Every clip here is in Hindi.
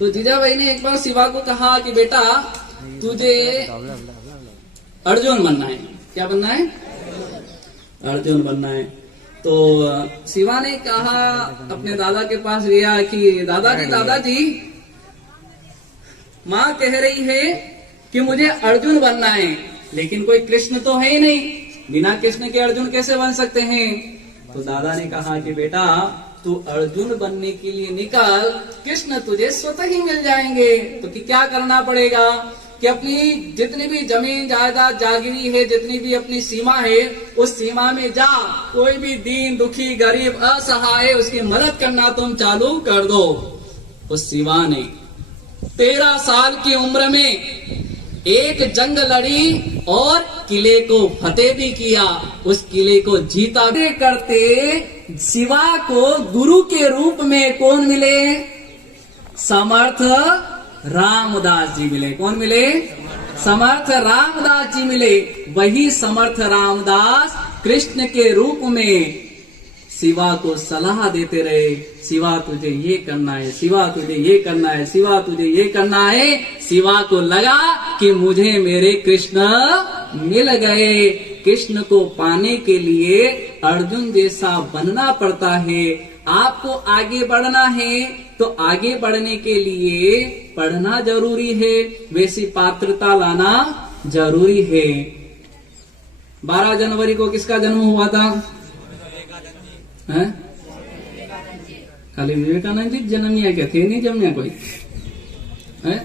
तो जीजाबाई ने एक बार शिवा को कहा कि बेटा तुझे अर्जुन बनना है। क्या बनना है? अर्जुन बनना है। तो शिवा ने कहा, अपने दादा के पास गया कि दादाजी माँ कह रही है कि मुझे अर्जुन बनना है, लेकिन कोई कृष्ण तो है ही नहीं, बिना कृष्ण के अर्जुन कैसे बन सकते हैं? तो दादा ने कहा कि बेटा तू अर्जुन बनने के लिए निकल, कृष्ण तुझे स्वतः ही मिल जाएंगे। तो क्या करना पड़ेगा कि अपनी जितनी भी जमीन जायदाद जागीरी है, जितनी भी अपनी सीमा है, उस सीमा में जा, कोई भी दीन दुखी गरीब असहाय उसकी मदद करना तुम चालू कर दो। उस शिवा ने 13 साल की उम्र में एक जंग लड़ी और किले को फतेह भी किया, उस किले को जीता करते शिवा को गुरु के रूप में कौन मिले? समर्थ रामदास जी मिले। कौन मिले? समर्थ रामदास जी मिले। वही समर्थ रामदास कृष्ण के रूप में शिवा को सलाह देते रहे, शिवा तुझे ये करना है, शिवा तुझे ये करना है, शिवा तुझे ये करना है। शिवा को लगा कि मुझे मेरे कृष्ण मिल गए। कृष्ण को पाने के लिए अर्जुन जैसा बनना पड़ता है। आपको आगे बढ़ना है तो आगे बढ़ने के लिए पढ़ना जरूरी है, वैसी पात्रता लाना जरूरी है। 12 जनवरी को किसका जन्म हुआ था? खाली विवेकानंद जी जन्मिया क्या थे? नहीं जन्मिया कोई है?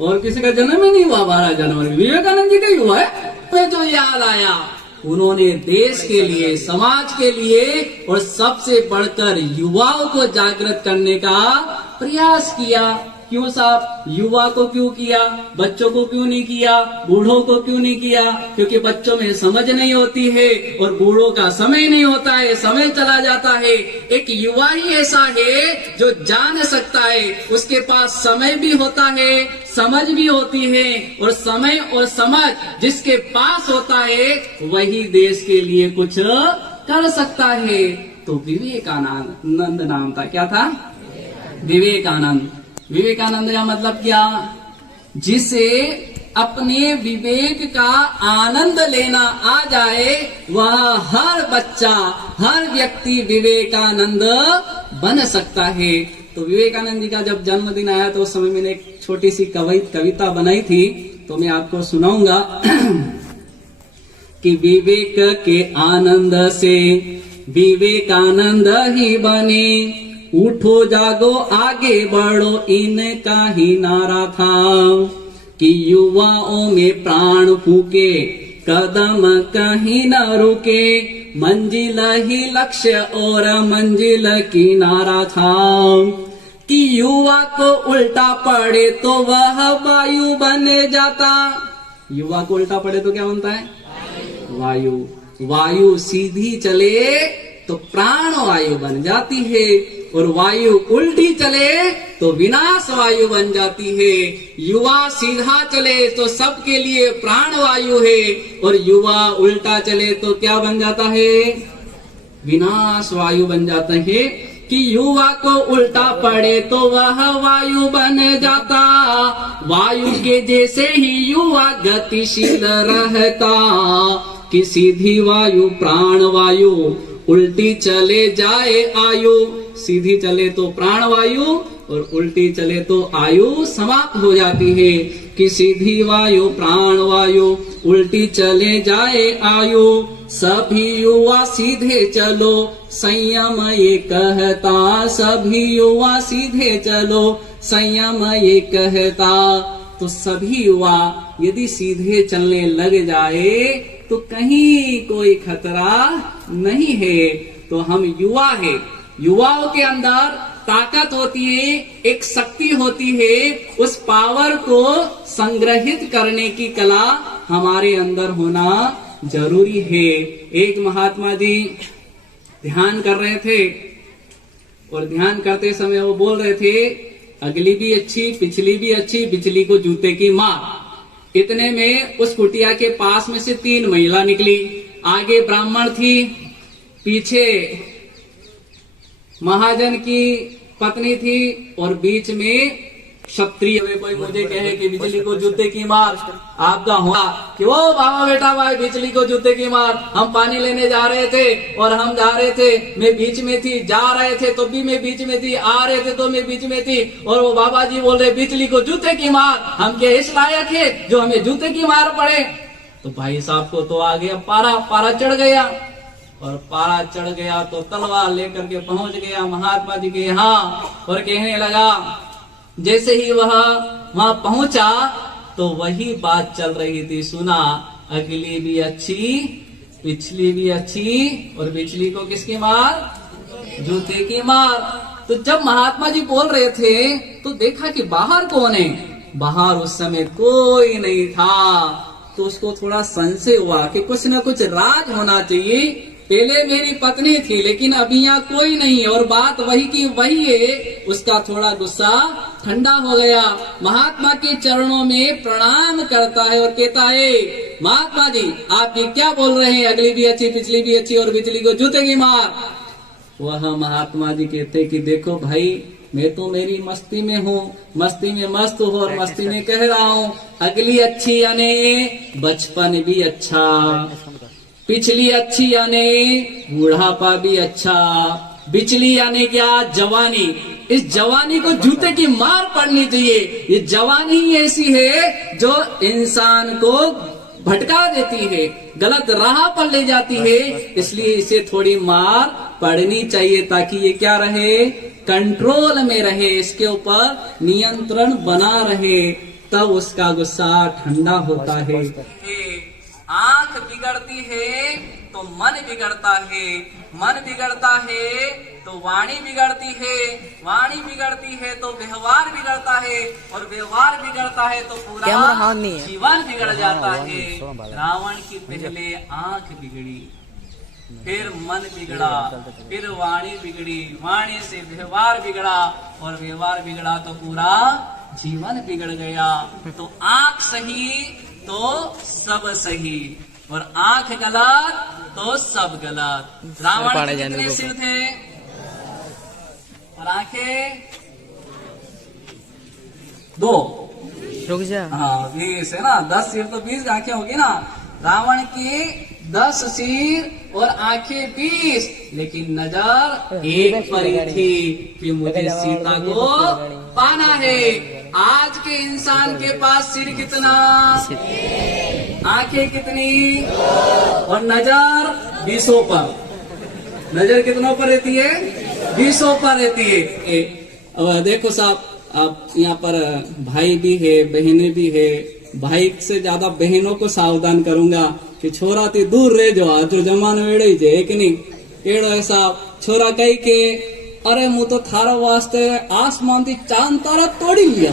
और किसी का जन्म ही नहीं हुआ 12 जनवरी, विवेकानंद जी का ही हुआ है। जो याद आया, उन्होंने देश के लिए, समाज के लिए और सबसे बढ़कर युवाओं को जागृत करने का प्रयास किया। क्यों साहब? युवा को क्यों किया? बच्चों को क्यों नहीं किया? बूढ़ों को क्यों नहीं किया? क्योंकि बच्चों में समझ नहीं होती है और बूढ़ों का समय नहीं होता है, समय चला जाता है। एक युवा ही ऐसा है जो जान सकता है, उसके पास समय भी होता है, समझ भी होती है, और समय और समझ जिसके पास होता है वही देश के लिए कुछ कर सकता है। तो विवेकानंद नाम था। क्या था? विवेकानंद। विवेकानंद का मतलब क्या? जिसे अपने विवेक का आनंद लेना आ जाए, वह हर बच्चा, हर व्यक्ति विवेकानंद बन सकता है। तो विवेकानंद जी का जब जन्मदिन आया तो उस समय मैंने एक छोटी सी कविता बनाई थी, तो मैं आपको सुनाऊंगा कि विवेक के आनंद से विवेकानंद ही बने, उठो जागो आगे बढ़ो इनका ही नारा था, कि युवाओं में प्राण फूके कदम कहीं न रुके, मंजिल ही लक्ष्य और मंजिल किनारा था, कि युवा को उल्टा पड़े तो वह वायु बन जाता। युवा को उल्टा पड़े तो क्या बनता है? वायु। वायु सीधी चले तो प्राण वायु बन जाती है, और वायु उल्टी चले तो विनाश वायु बन जाती है। युवा सीधा चले तो सबके लिए प्राण वायु है, और युवा उल्टा चले तो क्या बन जाता है? विनाश वायु बन जाता है। कि युवा को उल्टा पड़े तो वह वायु बन जाता, वायु के जैसे ही युवा गतिशील रहता, कि सीधी वायु प्राण वायु, उल्टी चले जाए आयु। सीधी चले तो प्राण वायु और उल्टी चले तो आयु समाप्त हो जाती है। कि सीधी वायु प्राण वायु, उल्टी चले जाए आयु, सभी युवा सीधे चलो संयम ये कहता, सभी युवा सीधे चलो संयम ये कहता। तो सभी युवा यदि सीधे चलने लग जाए तो कहीं कोई खतरा नहीं है। तो हम युवा है, युवाओं के अंदर ताकत होती है, एक शक्ति होती है, उस पावर को संग्रहित करने की कला हमारे अंदर होना जरूरी है। एक महात्मा जी ध्यान कर रहे थे, और ध्यान करते समय वो बोल रहे थे, अगली भी अच्छी पिछली भी अच्छी, बिजली को जूते की मार। इतने में उस कुटिया के पास में से 3 महिला निकली। आगे ब्राह्मण थी, पीछे महाजन की पत्नी थी, और बीच में क्षत्रिय में कोई मुझे कहे कि बिजली को जूते की मार, आपका होगा कि वो बाबा बेटा भाई बिजली को जूते की मार। हम पानी लेने जा रहे थे और हम जा रहे थे, मैं बीच में थी, जा रहे थे तो भी मैं बीच में थी, आ रहे थे तो मैं बीच में थी, और वो बाबा जी बोल रहे बिजली को जूते की मार। हम क्या इस लायक है जो हमें जूते की मार पड़े? तो भाई साहब को तो आ गया पारा चढ़ गया, और पारा चढ़ गया तो तलवार लेकर के पहुंच गया महात्मा जी के यहाँ और कहने लगा। जैसे ही वह वहां पहुंचा तो वही बात चल रही थी, सुना अगली भी अच्छी पिछली भी अच्छी, और बिजली को किसकी मार? जूते की मार। तो जब महात्मा जी बोल रहे थे तो देखा कि बाहर कौन है? बाहर उस समय कोई नहीं था। तो उसको थोड़ा संशय हुआ कि कुछ ना कुछ राज होना चाहिए। पहले मेरी पत्नी थी लेकिन अभी यहाँ कोई नहीं है, और बात वही की वही है। उसका थोड़ा गुस्सा ठंडा हो गया, महात्मा के चरणों में प्रणाम करता है और कहता है, महात्मा जी आप ये क्या बोल रहे हैं? अगली भी अच्छी पिछली भी अच्छी और बिजली को जूते की मार। वह महात्मा जी कहते कि देखो भाई, मैं तो मेरी मस्ती में हूँ, मस्ती में मस्त हूँ और मस्ती में कह रहा हूँ अगली अच्छी यानी बचपन भी अच्छा, पिछली अच्छी यानी बुढ़ापा भी अच्छा, बिचली यानी क्या? जवानी। इस जवानी को जूते की मार पड़नी चाहिए। ये जवानी ही ऐसी है जो इंसान को भटका देती है, गलत राह पर ले जाती है, इसलिए इसे थोड़ी मार पड़नी चाहिए ताकि ये क्या रहे? कंट्रोल में रहे, इसके ऊपर नियंत्रण बना रहे, तब उसका गुस्सा ठंडा होता है। आंख बिगड़ती है तो मन बिगड़ता है, मन बिगड़ता है तो वाणी बिगड़ती है, वाणी बिगड़ती है तो व्यवहार बिगड़ता है, और व्यवहार बिगड़ता है तो पूरा जीवन बिगड़ जाता है। रावण की पहले आंख बिगड़ी, फिर मन बिगड़ा, फिर वाणी बिगड़ी, वाणी से व्यवहार बिगड़ा, और व्यवहार बिगड़ा तो पूरा जीवन बिगड़ गया। तो आंख सही तो सब सही, और आंख गलत तो सब गलत। रावण के कितने सिर थे और आंखें? 2। हाँ 20 है ना, 10 सिर तो 20 आंखें होगी ना। रावण की 10 सिर और आंखें 20, लेकिन नजर एक पर ही थी कि मुझे सीता को पाना है। आज के इंसान के पास सिर कितना, आंखें कितनी, और नजर 20 पर। नजर कितनों पर रहती है? 20 पर रहती है। अब देखो साहब, आप यहाँ पर भाई भी है, बहनें भी है। भाई से ज्यादा बहनों को सावधान करूंगा कि छोरा थी दूर रह जो, आज जो जमानो वेड़ो ही है कि नहीं? केड़ो है साहब, छोरा कही के अरे मु तो थारा वास्ते आसमान थी चांद तारा तोड़ी लिया,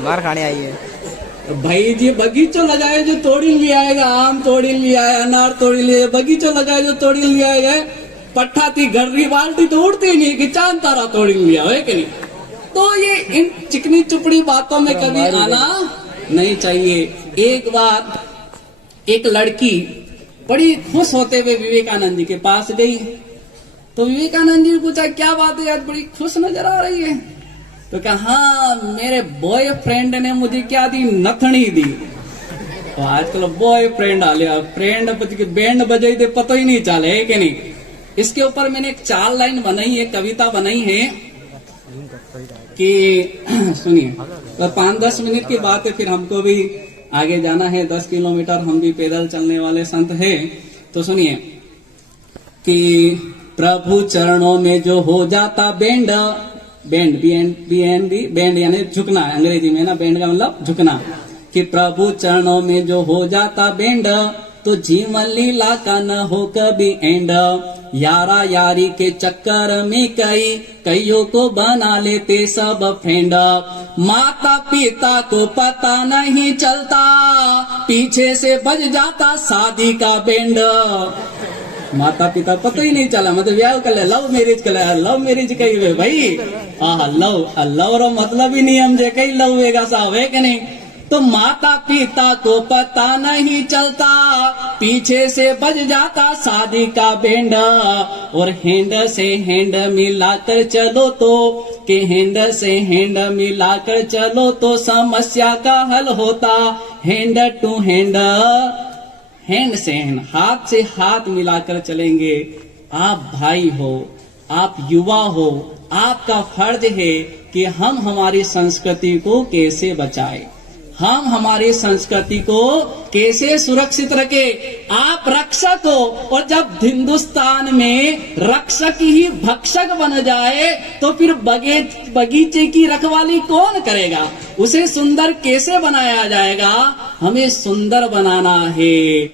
मार खाने आई है। भाई जी बगीचो लगाए जो तोड़ी लिया आएगा, आम तोड़ी लिया है, अनार तोड़ी लिया, बगीचो लगाए जो तोड़ी लिया आएगा। पट्टा थी घर्री बाल्टी तो उड़ती नहीं कि चांद तारा तोड़ी लिया है कि नहीं? तो ये इन चिकनी चुपड़ी बातों में कभी आना नहीं चाहिए। एक बार एक लड़की बड़ी खुश होते हुए विवेकानंद जी के पास गई, तो विवेकानंद जी ने पूछा क्या बात है, आज बड़ी खुश नजर आ रही है? तो कहा हाँ, मेरे बॉयफ्रेंड ने मुझे क्या दी, नथनी दी। तो आजकल बॉयफ्रेंड आ लिया, फ्रेंड बैंड बजाई दे पता ही नहीं चले है कि नहीं। इसके ऊपर मैंने एक 4 लाइन बनाई है, कविता बनाई है कि सुनिए, तो 5-10 मिनट की बात है, फिर हमको भी आगे जाना है 10 किलोमीटर, हम भी पैदल चलने वाले संत हैं। तो सुनिए कि प्रभु चरणों में जो हो जाता बैंड, बैंड बैंड यानी झुकना, अंग्रेजी में ना बैंड का मतलब झुकना, कि प्रभु चरणों में जो हो जाता बैंड, तो जीवन लीला का न हो कभी एंड। यारा यारी के चक्कर में कईयों को बना लेते सब फ्रेंड। माता पिता को पता नहीं चलता, पीछे से बज जाता शादी का बैंड। माता पिता पता ही नहीं चला, मतलब ब्याह कर लव मैरिज कर, लव मैरिज कही वे भाई, लव रो मतलब ही नहीं हम जे कई लव वेगा साहब है कि नहीं। तो माता पिता को पता नहीं चलता, पीछे से बज जाता शादी का बैंड। और हैंड से हैंड मिलाकर चलो तो, कि हैंड से हैंड मिलाकर चलो तो समस्या का हल होता। हैंड टू हैंड, हैंड से हैंड, हाथ से हाथ मिलाकर चलेंगे। आप भाई हो, आप युवा हो, आपका फर्ज है कि हम हमारी संस्कृति को कैसे बचाएं, हम हमारी संस्कृति को कैसे सुरक्षित रखें। आप रक्षक हो, और जब हिंदुस्तान में रक्षक ही भक्षक बन जाए तो फिर बगीचे की रखवाली कौन करेगा? उसे सुंदर कैसे बनाया जाएगा? हमें सुंदर बनाना है।